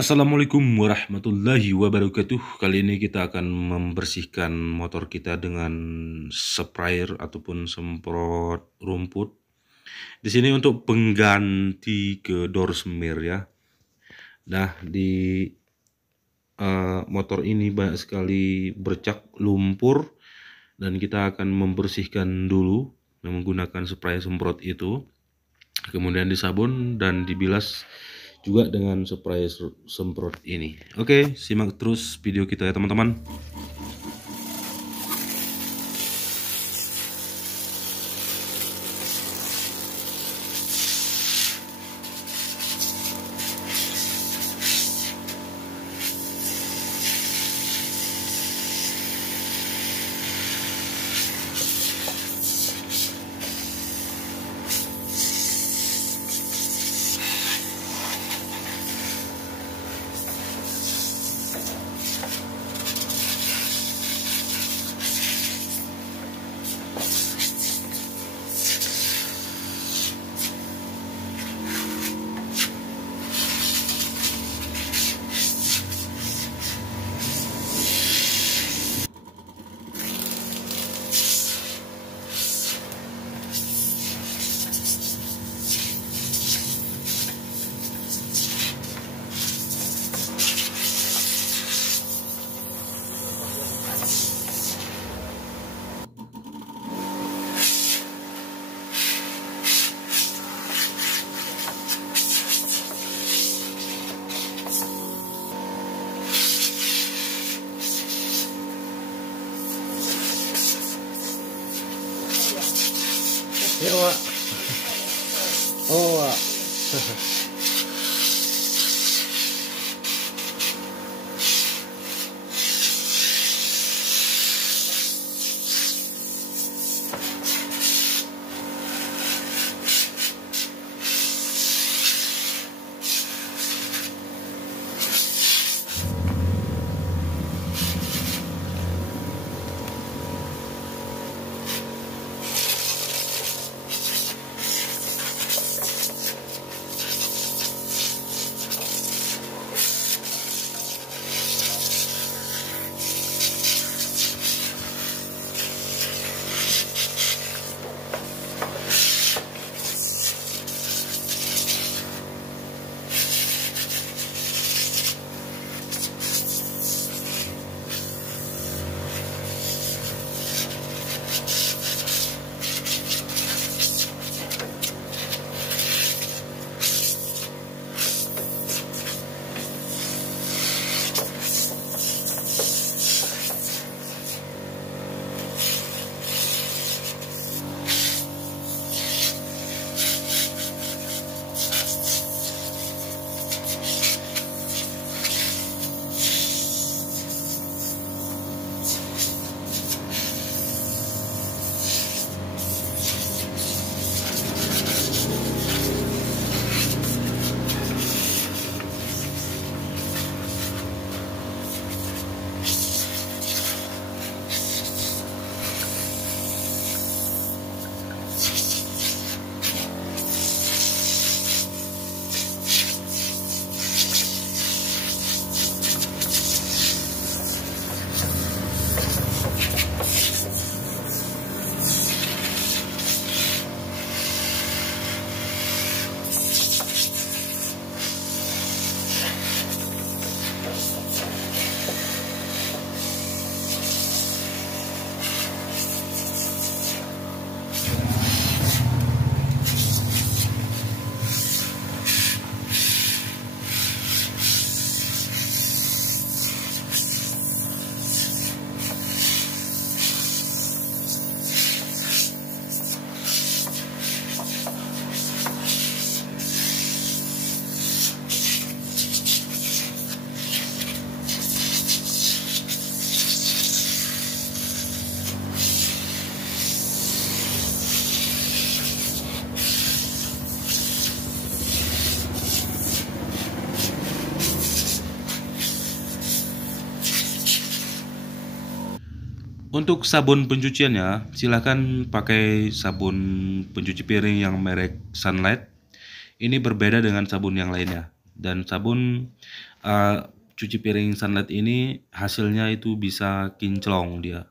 Assalamualaikum warahmatullahi wabarakatuh. Kali ini kita akan membersihkan motor kita dengan sprayer ataupun semprot rumput. Di sini untuk pengganti ke door smear ya. Nah, di motor ini banyak sekali bercak lumpur dan kita akan membersihkan dulu menggunakan sprayer semprot itu. Kemudian disabun dan dibilas juga dengan spray semprot ini. Oke, simak terus video kita ya teman-teman. Ya, Wak. Oh, Wak. Untuk sabun pencuciannya, silahkan pakai sabun pencuci piring yang merek Sunlight. Ini berbeda dengan sabun yang lainnya. Dan sabun cuci piring Sunlight ini hasilnya itu bisa kinclong dia.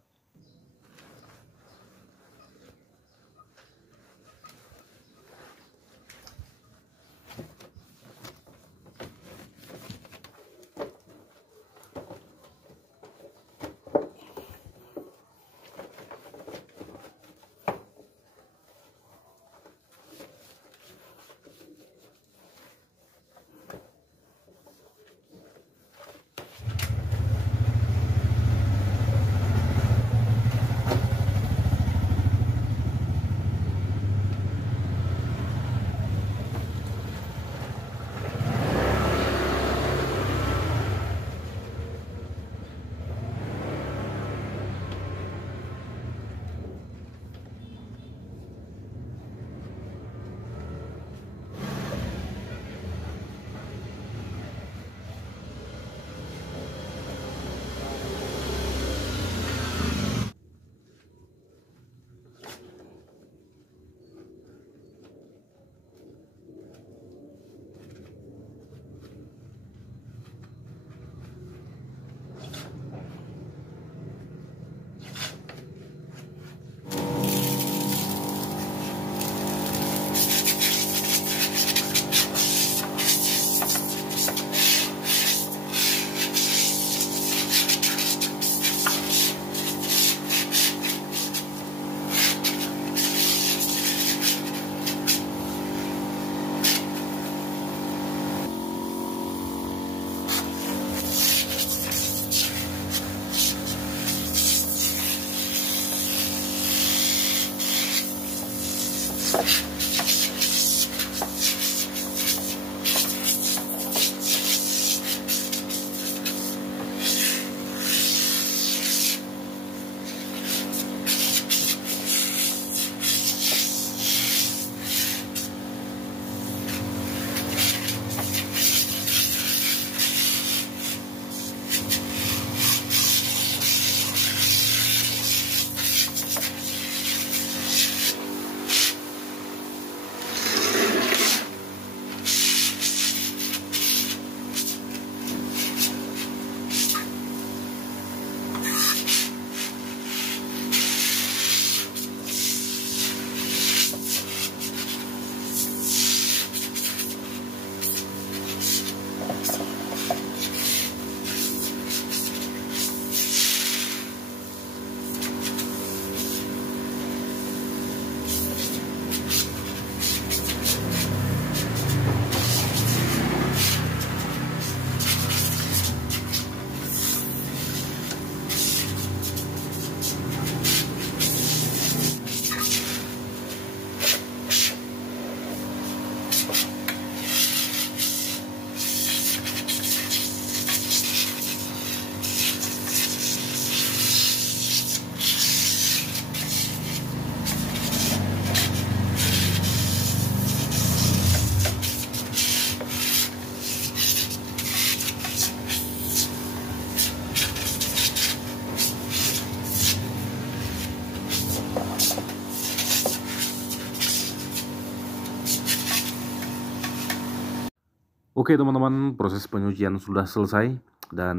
Oke teman-teman, proses penyucian sudah selesai dan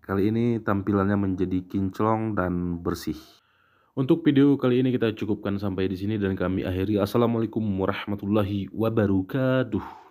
kali ini tampilannya menjadi kinclong dan bersih. Untuk video kali ini kita cukupkan sampai di sini dan kami akhiri. Assalamualaikum warahmatullahi wabarakatuh.